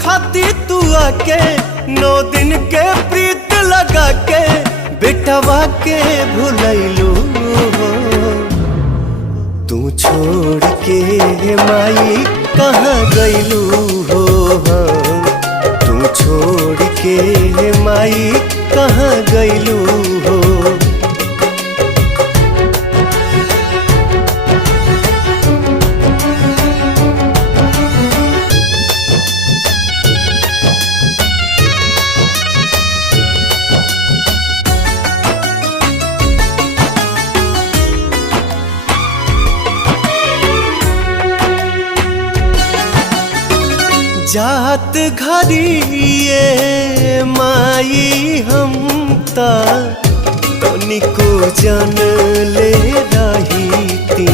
खाती तू आके 9 दिन के प्रीत लगा के बेटवा के भुलैलू हो। तू छोड़ के माई कहाँ गैलू हो। तू छोड़ के माई कहाँ गैलू हो। जात घरिए माई हम तनिको जन ले रही ती।